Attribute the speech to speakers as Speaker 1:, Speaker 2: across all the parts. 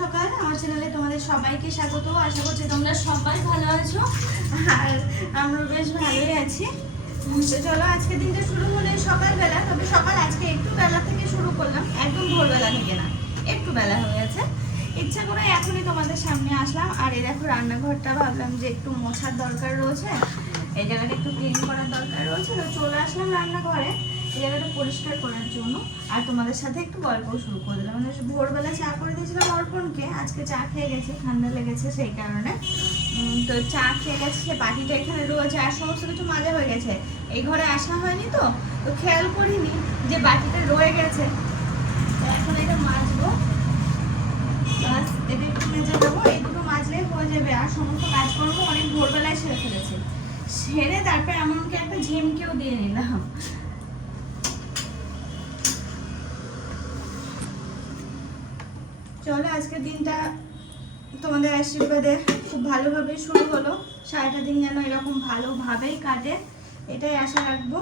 Speaker 1: সকাল। আমার চ্যানেলে তোমাদের সবাইকে স্বাগত। আশা করছি তোমরা সবাই ভালো আছো। আর আমরা বেশ ভালোই আছি। চলো আজকে দিনটা শুরু হলে সকালবেলা। তবে সকাল আজকে একটু বেলা থেকে শুরু করলাম। একদম ভোরবেলা থেকে না, একটু বেলা হয়ে গেছে। ইচ্ছা করে এখনই তোমাদের সামনে আসলাম। আর এই দেখো, রান্নাঘরটা ভাবলাম যে একটু মোছার দরকার রয়েছে। এই জায়গাটা একটু ক্লিন করার দরকার রয়েছে। তো চলে আসলাম রান্নাঘরে। জায়গাটা পরিষ্কার করার জন্য। আর তোমাদের সাথে একটু গল্প শুরু করে দিলাম। মানে ভোরবেলা চা করে দিয়েছিলাম অর্পণকে, আজকে চা খেয়ে গেছে, ঠান্ডা লেগেছে সেই কারণে। তো চা খেয়ে গেছে, সে বাটিটা এখানে রয়েছে, আর সমস্ত কিছু মাজা হয়ে গেছে। এই ঘরে আসা হয়নি তো তো খেয়াল করিনি যে বাটিটা রয়ে গেছে। এখন এটা মাজবো। এটা একটু মেজে দেবো এই দুটো মাজলেই হয়ে যাবে। আর সমস্ত কাজকর্ম অনেক ভোরবেলায় সেরে ফেলেছে। সেরে তারপর এমনকি একটা ঝিমকেও দিয়ে নিলাম। চলো, আজকের দিনটা তোমাদের আশীর্বাদে খুব ভালোভাবেই শুরু হলো। সারাটা দিন যেন এরকম ভালোভাবেই কাটে, এটাই আশা রাখব।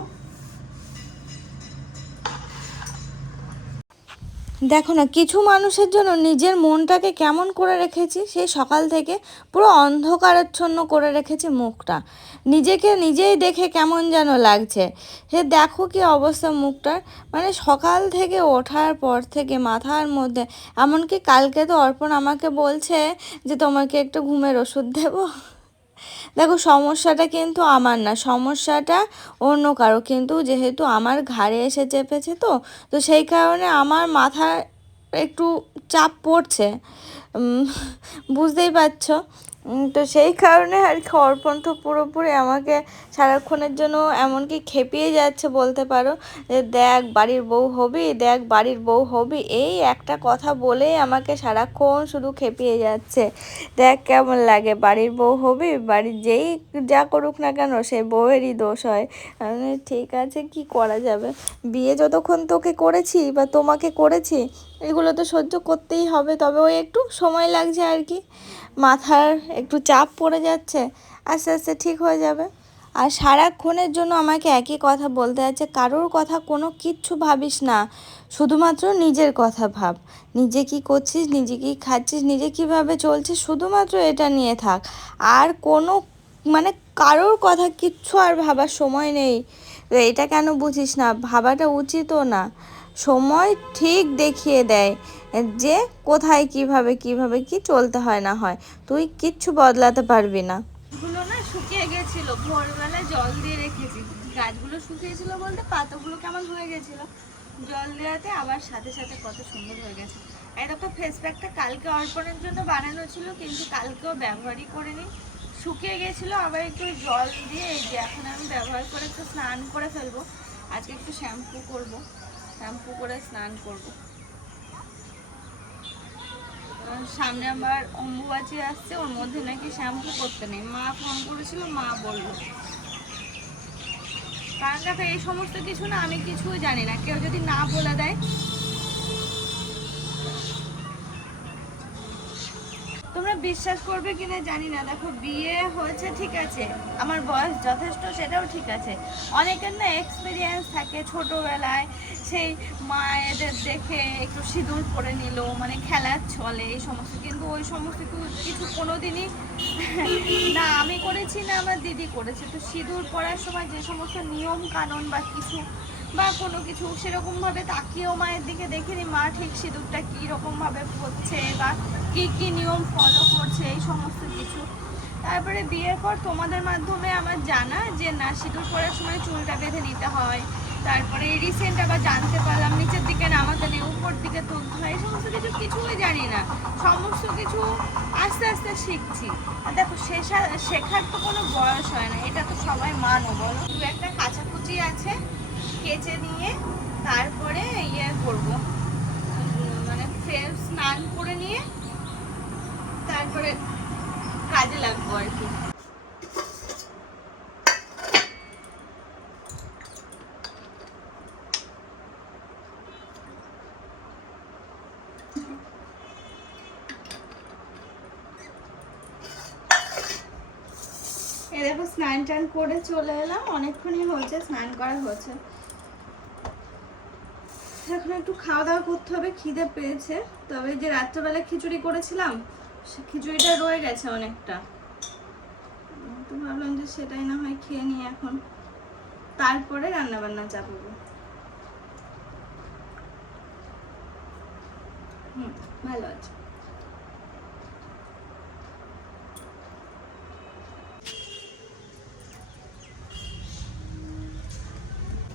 Speaker 2: দেখো না, কিছু মানুষের জন্য নিজের মনটাকে কেমন করে রেখেছি, সেই সকাল থেকে পুরো অন্ধকারাচ্ছন্ন করে রেখেছি মুখটা। নিজেকে নিজেই দেখে কেমন যেন লাগছে। সে দেখো কি অবস্থা মুখটার। মানে সকাল থেকে ওঠার পর থেকে মাথার মধ্যে, এমনকি কালকে তো অর্পণ আমাকে বলছে যে, তোমাকে একটু ঘুমের ওষুধ দেবো। দেখো, সমস্যাটা কিন্তু আমার না। সমস্যাটা অন্য কারও। কিন্তু যেহেতু আমার ঘাড়ে এসে চেপেছে তো তো সেই কারণে আমার মাথার একটু চাপ পড়ছে। বুঝতেই পারছ? তো সেই কারণে আর কি অর্পণ তো পুরোপুরি আমাকে সারাক্ষণের জন্য এমনকি খেপিয়ে যাচ্ছে বলতে পারো যে, দেখ বাড়ির বউ হবি, দেখ বাড়ির বউ হবি। এই একটা কথা বলেই আমাকে সারাক্ষণ শুধু খেপিয়ে যাচ্ছে। দেখ কেমন লাগে, বাড়ির বউ হবি, বাড়ির যেই যা করুক না কেন সে বউয়েরই দোষ হয়। ঠিক আছে, কি করা যাবে? বিয়ে যতক্ষণ তোকে করেছি বা তোমাকে করেছি এগুলো তো সহ্য করতেই হবে, তবে ওই একটু সময় লাগছে আর কি। মাথার একটু চাপ পড়ে যাচ্ছে, আস্তে আস্তে ঠিক হয়ে যাবে। আর সারাক্ষণের জন্য আমাকে একই কথা বলতে আছে, কারোর কথা কোনো কিচ্ছু ভাবিস না, শুধুমাত্র নিজের কথা ভাব। নিজে কি করছিস, নিজে কি খাচ্ছিস, নিজে কীভাবে চলছিস, শুধুমাত্র এটা নিয়ে থাক। আর কোনো মানে কারোর কথা কিচ্ছু আর ভাবার সময় নেই। এটা কেন বুঝিস না, ভাবাটা উচিতও না। সময় ঠিক দেখিয়ে দেয় যে কোথায় কীভাবে কীভাবে কি চলতে হয় না হয়। তুই কিচ্ছু বদলাতে পারবি না।
Speaker 1: গুলো না শুকিয়ে গেছিল। ভোরবেলা জল দিয়ে রেখেছি। গাছগুলো শুকিয়েছিল বলতে পাতাগুলো কেমন হয়ে গেছিল। জল দেওয়াতে আবার সাথে সাথে কত সুন্দর হয়ে গেছে। এই দেখো ফেস প্যাকটা কালকে অর্পণের জন্য বানানো ছিল, কিন্তু কালকেও ব্যবহারই করিনি। শুকিয়ে গেছিল, আবার একটু জল দিয়ে যে এখন আমি ব্যবহার করে একটু স্নান করে ফেলব। আজকে একটু শ্যাম্পু করব। শ্যাম্পু করে স্নান করব। কারণ সামনে আমার অম্বুবাচি আসছে, ওর মধ্যে নাকি শ্যাম্পু করতে নেই। মা ফোন করেছিল, মা বলল। কারণ এই সমস্ত কিছু না আমি কিছুই জানি না। কেউ যদি না বলে দেয় বিশ্বাস করবে কিনা জানি না। দেখো, বিয়ে হয়েছে, ঠিক আছে। আমার বয়স যথেষ্ট, সেটাও ঠিক আছে। অনেকের না এক্সপিরিয়েন্স থাকে ছোটোবেলায়, সেই মায়েদের দেখে একটু সিঁদুর পরে নিল মানে খেলার চলে এই সমস্ত। কিন্তু ওই সমস্ত কিছু- কিছু কোনোদিনই না, আমি করেছি না, আমার দিদি করেছে। তো সিঁদুর পরার সময় যে সমস্ত নিয়ম কানুন বা কিছু বা কোনো কিছু, সেরকমভাবে তাকিয়েও মায়ের দিকে দেখিনি, মা ঠিক সিঁদুরটা কীরকমভাবে রকম ভাবে পড়ছে বা কি কি নিয়ম ফলো করছে, এই সমস্ত কিছু। তারপরে বিয়ের পর তোমাদের মাধ্যমে আমার জানা যে না, সিঁদুর পরার সময় চুলটা বেঁধে নিতে হয়, তারপরে রিসেন্ট আবার জানতে পারলাম, নিচের দিকে নামাতে নেই, উপর দিকে তুলতে হয় এই সমস্ত কিছু কিছুই জানি না। সমস্ত কিছু আস্তে আস্তে শিখছি। আর দেখো, শেষা, শেখার তো কোনো বয়স হয় না, এটা তো সবাই মানো, বলো। দু একটা কাচাকুচি আছে, কেচে নিয়ে তারপরে ইয়ে করব। মানে ফ্রেশ স্নান করে নিয়ে তারপরে কাজে লাগবো আর কি। দেখো স্নান টান করে চলে এলাম, অনেকক্ষণই হয়েছে, স্নান করা হয়েছে। এখন একটু খাওয়া দাওয়া করতে হবে, খিদে পেয়েছে। তবে যে রাত্রেবেলা খিচুড়ি করেছিলাম খিচুড়িটা রয়ে গেছে অনেকটা। তো ভাবলাম যে সেটাই না হয় খেয়ে নিই এখন। তারপরে রান্না বান্না চাপাবো ভালো আছে।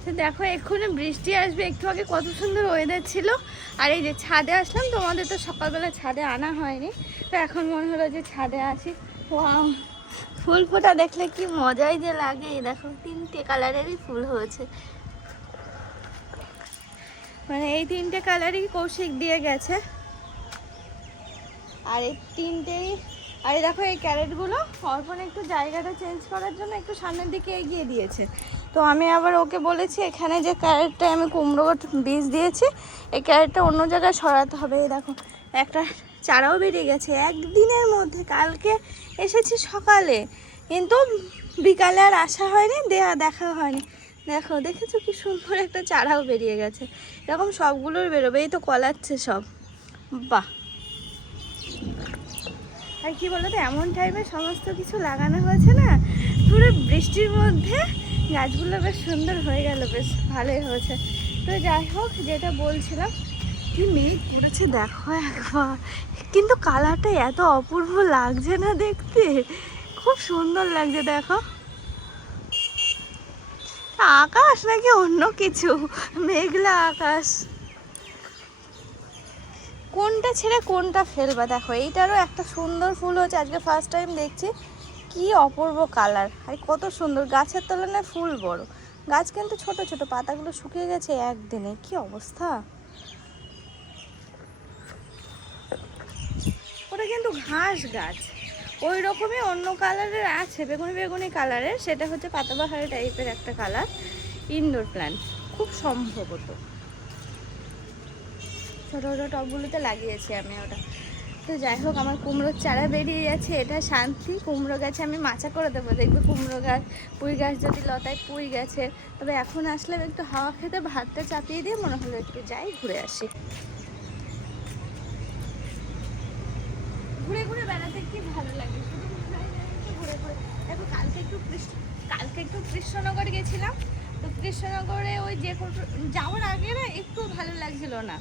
Speaker 1: তো দেখো, এক্ষুনি বৃষ্টি আসবে। একটু আগে কত সুন্দর ওয়েদার ছিল। আর এই যে ছাদে আসলাম, তোমাদের তো সকালবেলা ছাদে আনা হয়নি। তো এখন মনে হলো যে ছাদে ওয়াও ফুল ফোটা দেখলে কি মজাই যে লাগে। দেখো, তিনটে কালারেরই ফুল হয়েছে। মানে এই তিনটে কালারই কৌশিক দিয়ে গেছে। আর এই তিনটেই আর দেখো, এই ক্যারেটগুলো অর্পণ একটু জায়গাটা চেঞ্জ করার জন্য একটু সামনের দিকে এগিয়ে দিয়েছে। তো আমি আবার ওকে বলেছি, এখানে যে ক্যারেটটা আমি কুমড়োর বীজ দিয়েছি, এই ক্যারেটটা অন্য জায়গায় সরাতে হবে। এই দেখো, একটা চারাও বেরিয়ে গেছে। একদিনের মধ্যে কালকে এসেছি সকালে। কিন্তু বিকালে আর আসা হয়নি, দেয়া দেখা হয়নি। দেখো, দেখেছ কি সুন্দর একটা চারাও বেরিয়ে গেছে। এরকম সবগুলোর বেরোবে, এই তো কলাচ্ছে সব। বাহ! আর কি বলো তো এমন টাইমে সমস্ত কিছু লাগানো হয়েছে না, পুরো বৃষ্টির মধ্যে গাছগুলো বেশ সুন্দর হয়ে গেল, বেশ ভালোই হয়েছে। তো যাই হোক, যেটা বলছিলাম কি মেঘ পড়েছে, দেখো একবার। কিন্তু কালারটা এত অপূর্ব লাগছে না দেখতে। খুব সুন্দর লাগছে, দেখো। আকাশ নাকি অন্য কিছু? মেঘলা আকাশ। কোনটা ছেড়ে কোনটা ফেলবা? দেখো, এইটারও একটা সুন্দর ফুল হচ্ছে, আজকে ফার্স্ট টাইম দেখছি। কি অপূর্ব কালার। আর, কত সুন্দর। গাছের তুলনায় ফুল বড়। গাছ কিন্তু ছোট ছোট। পাতাগুলো শুকিয়ে গেছে একদিনে। কি অবস্থা? কিন্তু ঘাস গাছ। ওই রকমই অন্য কালারের আছে, বেগুনি বেগুনি কালারের সেটা হচ্ছে পাতাবাহারি টাইপের একটা কালার ইনডোর প্ল্যান্ট খুব সম্ভবত। ছোটো ছোটো টবগুলোতে লাগিয়েছি আমি ওটা। তো যাই হোক, আমার কুমড়োর চারা বেরিয়ে যাচ্ছে এটা শান্তি। কুমড়ো গাছে আমি মাচা করে দেবো। দেখবে কুমড়ো গাছ, পুঁই গাছ যদি লতায় পুঁই গেছে। তবে এখন আসলে একটু হাওয়া খেতে ভাতটা চাপিয়ে দিয়ে মনে হলো একটু যাই ঘুরে আসি। ঘুরে ঘুরে বেড়াতে কি ভালো লাগে? শুধু ঘুরে ঘুরে। কালকে একটু কৃষ্ণ, কালকে একটু কৃষ্ণনগর গেছিলাম। তো কৃষ্ণনগরে ওই যে যাওয়ার আগে না একটু ভালো লাগছিল না।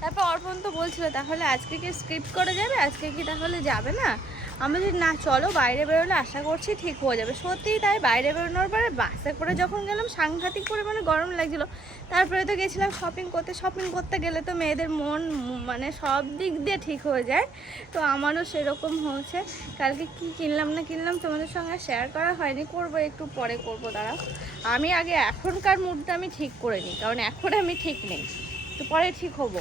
Speaker 1: তারপর অর্পণ তো বলছিল, তাহলে আজকে কি স্ক্রিপ্ট করে যাবে? আজকে কি তাহলে যাবে না? আমি যদি না, চলো বাইরে বেরোলে আশা করছি ঠিক হয়ে যাবে। সত্যিই তাই, বাইরে বেরোনোর পরে বাসে করে যখন গেলাম, সাংঘাতিক পরিমাণে গরম লাগছিল। তারপরে তো গেছিলাম শপিং করতে। শপিং করতে গেলে তো মেয়েদের মন মানে সব দিক দিয়ে ঠিক হয়ে যায়। তো আমারও সেরকম হয়েছে। কালকে কি কিনলাম না কিনলাম তোমাদের সঙ্গে শেয়ার করা হয়নি। করব একটু পরে, করব, দাঁড়াও। আমি আগে এখনকার মুডটা আমি ঠিক করে নিই, কারণ এখন আমি ঠিক নেই। তো পরে ঠিক হব।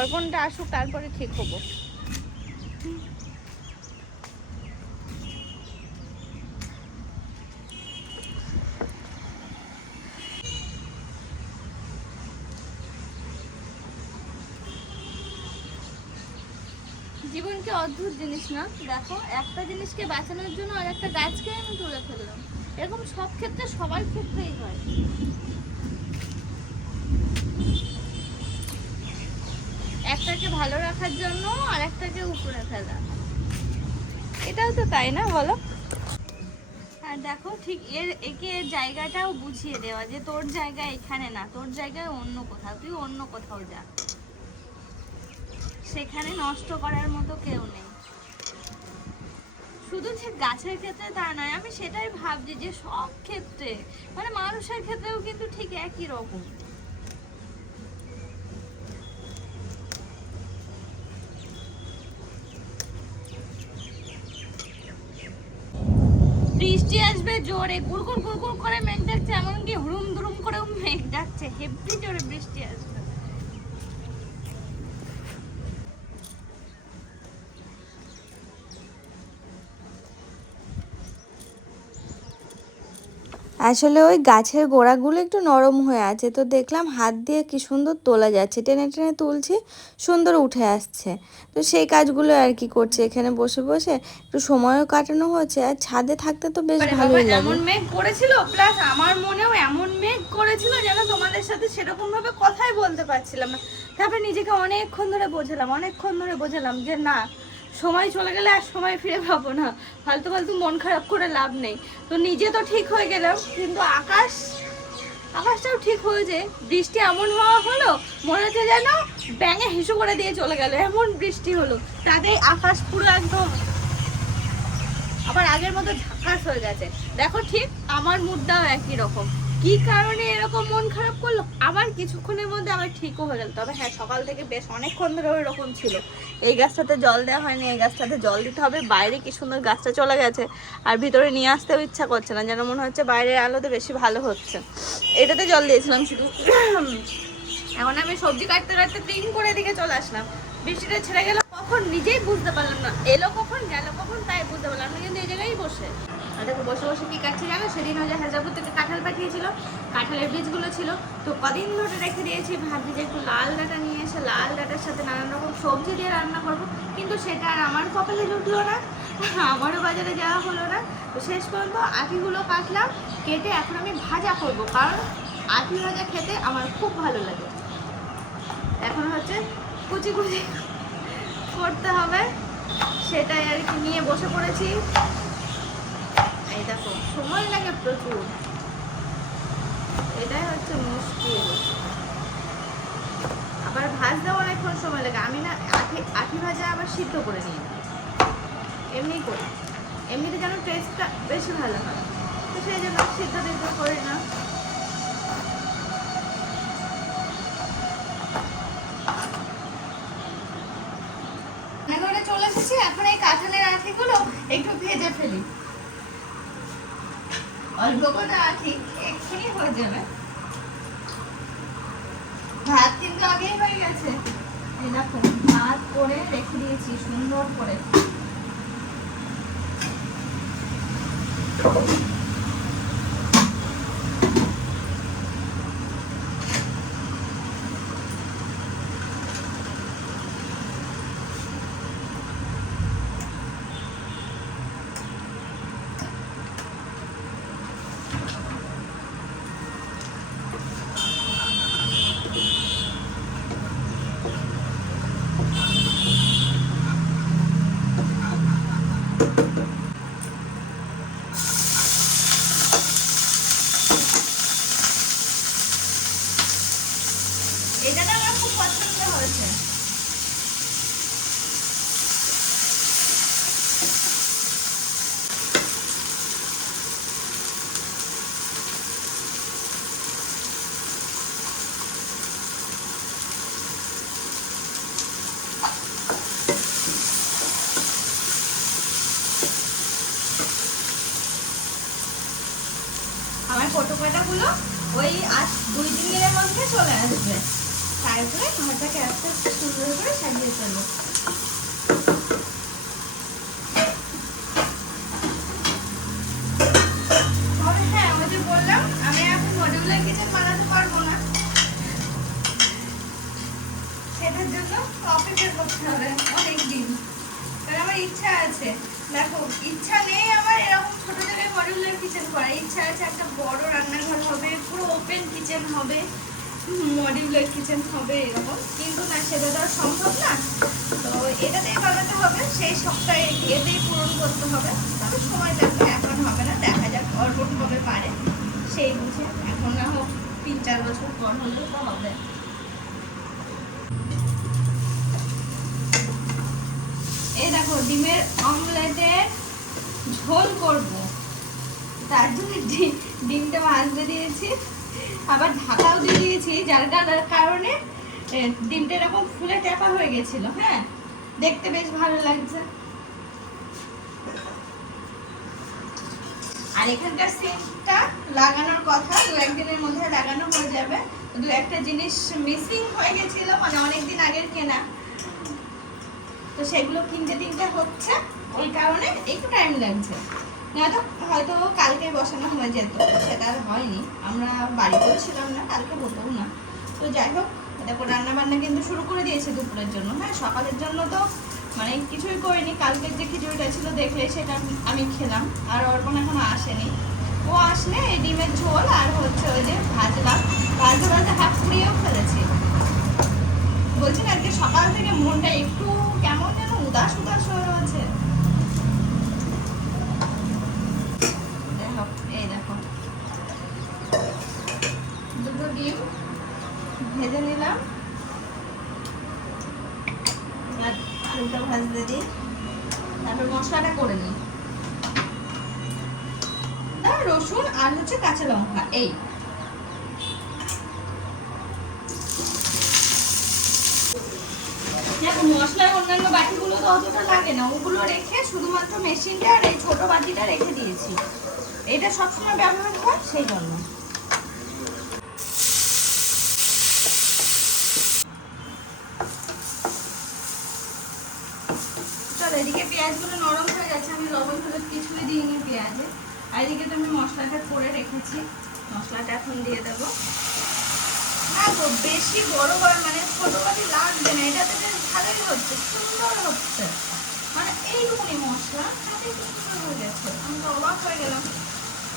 Speaker 1: অর্পণটা আসুক, তারপরে ঠিক হব। কি অদ্ভুত জিনিস না? দেখো, একটা জিনিসকে বাঁচানোর জন্য আর একটা গাছকে আমি তুলে ফেললাম। এরকম সব ক্ষেত্রে সবার ক্ষেত্রেই হয়। একটাকে ভালো রাখার জন্য আর একটাকে উপরে ফেলা। এটাও তো তাই না, বলো? আর দেখো, ঠিক এর, একে জায়গাটাও বুঝিয়ে দেওয়া যে তোর জায়গা এখানে না, তোর জায়গায় অন্য কোথাও, তুই অন্য কোথাও যা। সেখানে নষ্ট করার মতো কেউ নেই। শুধু যে গাছের ক্ষেত্রে তা নয়, আমি সেটাই ভাবছি যে সব ক্ষেত্রে মানে মানুষের ক্ষেত্রেও কিন্তু ঠিক একই রকম। বৃষ্টি আসবে জোরে কুরকুর কুরকুর করে মেঘ ডাকছে, এমনকি হুড়ুম দুরুম করেও মেঘ ডাকছে হেভি জোরে বৃষ্টি আসবে।
Speaker 2: আসলে ওই গাছের গোড়াগুলো একটু নরম হয়ে আছে তো দেখলাম হাত দিয়ে কি সুন্দর তোলা যাচ্ছে। টেনে টেনে তুলছি সুন্দর উঠে আসছে। তো সেই কাজগুলো আর কি করছে এখানে বসে বসে একটু সময়ও কাটানো হচ্ছে আর ছাদে থাকতে তো বেশ
Speaker 1: মানে
Speaker 2: ভালোই লাগে।
Speaker 1: এমন মেঘ করেছিল প্লাস আমার মনেও এমন মেঘ করেছিল যেন তোমাদের সাথে সেরকম ভাবে কথাই বলতে পারছিলাম না। তারপরে নিজেকে অনেকক্ষণ ধরে বোঝালাম অনেকক্ষণ ধরে বোঝালাম যে না সময় চলে গেলে আর সময় ফিরে পাবো না। ফালতু ফালতু মন খারাপ করে লাভ নেই। তো নিজে তো ঠিক হয়ে গেলাম, কিন্তু আকাশ, আকাশটাও ঠিক হয়েছে। বৃষ্টি এমন হওয়া হলো, মনে হচ্ছে যেন ব্যাঙে হিসু করে দিয়ে চলে গেল। এমন বৃষ্টি হলো। তাতে আকাশ পুরো একদম আবার আগের মতো ঝাঁকাস হয়ে গেছে। দেখো ঠিক আমার মুডটাও একই রকম। কি কারণে এরকম মন খারাপ করল? আবার কিছুক্ষণের মধ্যে আবার ঠিকও হয়ে গেল। তবে হ্যাঁ সকাল থেকে বেশ অনেকক্ষণ ধরে ওই রকম ছিল। এই গাছটাতে জল দেওয়া হয়নি, এই গাছটাতে জল দিতে হবে। বাইরে কি সুন্দর গাছটা চলে গেছে। আর ভিতরে নিয়ে আসতেও ইচ্ছা করছে না, যেন মনে হচ্ছে বাইরের আলোতে বেশি ভালো হচ্ছে। এটাতে জল দিয়েছিলাম শুধু। এখন আমি সবজি কাটতে কাটতে তিন করে এদিকে চলে আসলাম। বৃষ্টিটা ছেড়ে গেল কখন? নিজেই বুঝতে পারলাম না। এলো কখন, গেল কখন, তাই বুঝতে পারলাম না, কিন্তু এই জায়গায় বসে। দেখো বসে বসে কি কাটছি জানো? সেদিন ওই যে হাজারপুর থেকে কাঁঠাল পাঠিয়েছিল। কাঁঠালের বীজগুলো ছিল। তো কদিন ধরে রেখে দিয়েছি, ভাবছি যে একটু লাল ডাটা নিয়ে এসে লাল ডাটার সাথে নানান রকম সবজি দিয়ে রান্না করব। কিন্তু সেটা আর আমার কপালে জুটলো না, আমারও বাজারে যাওয়া হলো না। তো শেষ পর্যন্ত আটিগুলো কাটলাম, কেটে এখন আমি ভাজা করব। কারণ আটি ভাজা খেতে আমার খুব ভালো লাগে। এখন হচ্ছে কুচি কুচি করতে হবে। সেটাই আর কি নিয়ে বসে পড়েছি। এই দেখো, সময় লাগে প্রচুর। এটাই হচ্ছে মুশকিল। আবার ভাজতেও অনেকক্ষণ সময় লাগে। আমি না আঠি আঠি ভাজা আবার সিদ্ধ করে নিই। এমনি করি। এমনিতে যেন টেস্টটা বেশি ভালো হয়। তো সেই জন্য সিদ্ধ টিদ্ধ করি না। চলে এসেছি। এখন এই কাঁঠালের আঠিগুলো একটু ভেজে ফেলি। অল্প কটা ঠিক এক্ষুনি হয়ে যাবে। ভাত কিন্তু আগেই হয়ে গেছে। এই দেখো, ভাত করে রেখে দিয়েছি, সুন্দর করে এটা না আমার খুব পছন্দ হয়েছে আমার ফটোকাটাগুলো ওই আজ দুই তিন দিনের মধ্যে চলে আসবে। তারপরে ঘরটাকে আস্তে আস্তে সুন্দর করে সাজিয়ে ফেলব হ্যাঁ সেটার জন্য অপেক্ষা করতে হবে অনেক দিন কারণ আমার ইচ্ছা আছে। দেখো, ইচ্ছা নেই আমার এরকম ছোট জায়গায় মডিউলার কিচেন করার। ইচ্ছা আছে একটা বড় রান্নাঘর হবে, পুরো ওপেন কিচেন হবে মডিউলার কিচেন হবে এরকম। কিন্তু না, সেটা তো সম্ভব না। তো এটাতেই বানাতে হবে, সেই সপ্তাহে এতেই পূরণ করতে হবে। তবে সময় লাগবে, এখন হবে না, দেখা যাক অর্পণ কবে পারে। সেই বুঝে, এখন না হোক তিন চার বছর পর হলেও তো হবে। এই দেখো, ডিমের অমলেটের ঝোল করব। তার জন্য ডিমটা ভাজতে দিয়েছি, আবার ঢাকাও দিয়ে দিয়েছি, যার কার- কারণে ডিমটা এরকম ফুলে টেপা হয়ে গেছিল হ্যাঁ? দেখতে বেশ ভালো লাগছে। আর এখানকার সিঙ্কটা লাগানোর কথা, দু একদিনের মধ্যে লাগানো হয়ে যাবে। দু একটা জিনিস মিসিং হয়ে গেছিল মানে অনেকদিন আগের কেনা। তো সেগুলো কিনতে টিনতে হচ্ছে। ওই কারণে একটু টাইম লাগছে। নয়তো হয়তো কালকে বসানো হয়ে যেত সেটা আর হয়নি। আমরা বাড়িতেও ছিলাম না, কালকে হতেও না। তো যাই হোক, দেখো রান্না বান্না কিন্তু শুরু করে দিয়েছে দুপুরের জন্য। হ্যাঁ সকালের জন্য তো মানে কিছুই করিনি। কালকের যে খিচুড়িটা ছিল দেখলে সেটা আমি- খেলাম। আর অর্পণ এখনও আসেনি। ও আসলে এই ডিমের ঝোল আর হচ্ছে ওই যে ভাজলাম ভাজতে ভাজতে হাফ পুড়িয়েও ফেলেছি। বলছি না, আজকে সকাল থেকে মনটা একটু উদাস উদাস হয়ে রয়েছে দুটো ডিম ভেজে নিলাম। এবার আলুটা ভাজতে দিই। তারপর মশলাটা করে নিই। রসুন আর হচ্ছে কাঁচা লঙ্কা, এই। মশলার অন্যান্য বাটিগুলো তো অতটা লাগে না, ওগুলো রেখে শুধুমাত্র মেশিনটা আর এই রেখে দিয়েছি। এটা সবসময় ব্যবহার হয় এদিকে পেঁয়াজগুলো নরম হয়ে গেছে, আমি লবণ হলুদ কিছুই দিইনি পেঁয়াজে। আর এদিকে তো আমি মশলাটা করে রেখেছি, মশলাটা এখন দিয়ে দেবো। না গো, বেশি বড় বড় মানে লাগবে না এটাতে বেশ ভালোই হচ্ছে, সুন্দর হচ্ছে। মানে এইটুকুনি মশলা, তাতে সুন্দর হয়ে গেছে। আমি তো অবাক হয়ে গেলাম।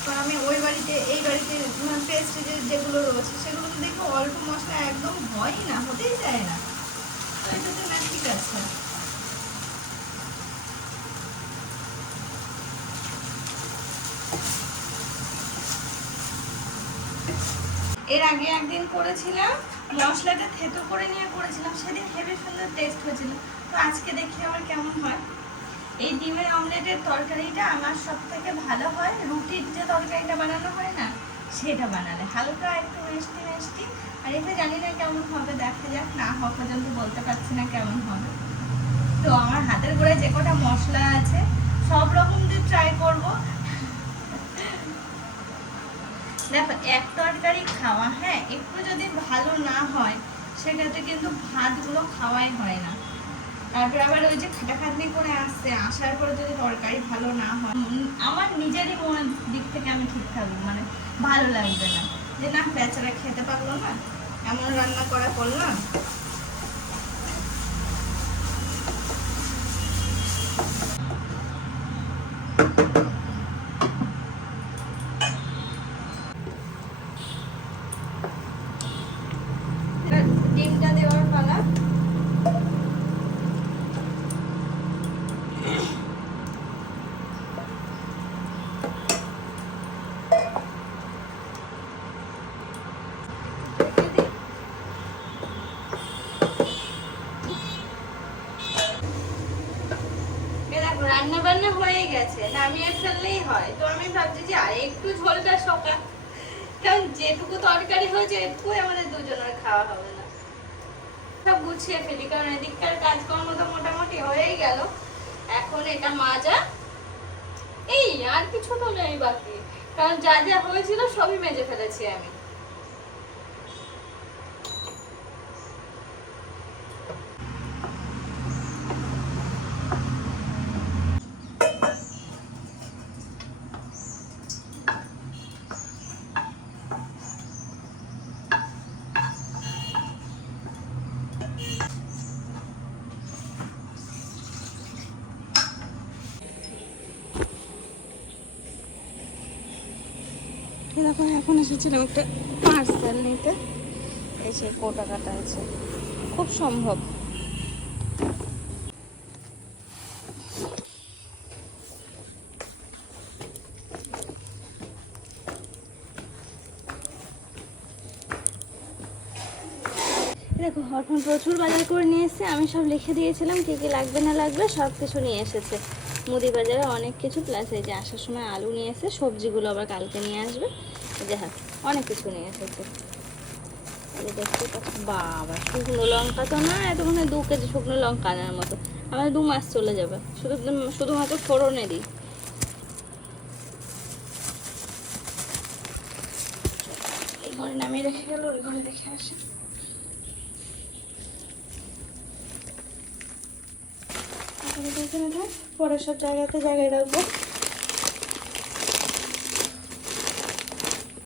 Speaker 1: কারণ আমি ওই বাড়িতে, এই বাড়িতে পেস্ট যে যেগুলো রয়েছে, সেগুলো তো দেখো অল্প মশলা একদম হয়ই না, হতেই চায় না। তো এটাতে না, ঠিক আছে। এর আগে একদিন করেছিলাম মশলাটা থেতো করে নিয়ে করেছিলাম, সেদিন হেভি সুন্দর টেস্ট হয়েছিল। তো আজকে দেখি আমার কেমন হয়। এই ডিমের অমলেটের তরকারিটা আমার সব থেকে ভালো হয়। রুটির যে তরকারিটা বানানো হয় না, সেটা বানালে। হালকা একটু মিষ্টি মিষ্টি। আর এটা জানি না কেমন হবে, দেখা যাক, না হওয়া পর্যন্ত বলতে পারছি না কেমন হবে। তো আমার হাতের করে যে কটা মশলা আছে, সব রকম দিয়ে ট্রাই করব। দেখো, এক তরকারি খাওয়া হ্যাঁ একটু যদি ভালো না হয় সেক্ষেত্রে কিন্তু ভাতগুলো খাওয়াই হয় না। তারপরে আবার ওই যে খাটাখাটনি করে আসছে, আসার পরে যদি তরকারি ভালো না হয় আমার নিজেরই মনের দিক থেকে আমি ঠিক থাকব মানে ভালো লাগবে না। যে না, বেচারা খেতে পারল না, এমন রান্না করা করলাম রান্না বান্না হয়ে গেছে, নামিয়ে ফেললেই হয়। তো আমি ভাবছি যে, আর, একটু ঝোলটা শোকা। কারণ যেটুকু তরকারি হয়েছে, এটুকুই আমাদের দুজনের খাওয়া হবে না। সব গুছিয়ে ফেলি, কারণ এদিককার কাজকর্ম তো মোটামুটি হয়েই গেল। এখন এটা মাজা। এই, আর কিছু তো নেই বাকি। কারণ যা যা হয়েছিল, সবই মেজে ফেলেছি আমি।
Speaker 2: এরকম এখন এসেছিলাম একটা পার্সেল নিতে। এসে কোটা কাটা আছে। খুব সম্ভব। দেখো, এখন প্রচুর বাজার করে নিয়ে এসেছে। আমি সব লিখে দিয়েছিলাম, কী কী লাগবে না লাগবে, সব কিছু নিয়ে এসেছে। মুদি বাজারে অনেক কিছু প্লাস এই যে আসার সময় আলু নিয়ে এসে সবজিগুলো আবার কালকে নিয়ে আসবে। হ্যাঁ অনেক কিছু নিয়ে এসেছে। দেখতে পাচ্ছ বাবা শুকনো লঙ্কা তো না এতক্ষণে দু কেজি শুকনো লঙ্কা আনার মতো। আমার দু মাস চলে যাবে শুধু শুধুমাত্র ফোড়নে দিই ঘরে নামিয়ে রেখে গেল ওই ঘরে দেখে আসে। এখানে থাক, পরে সব জায়গাতে জায়গায় রাখব।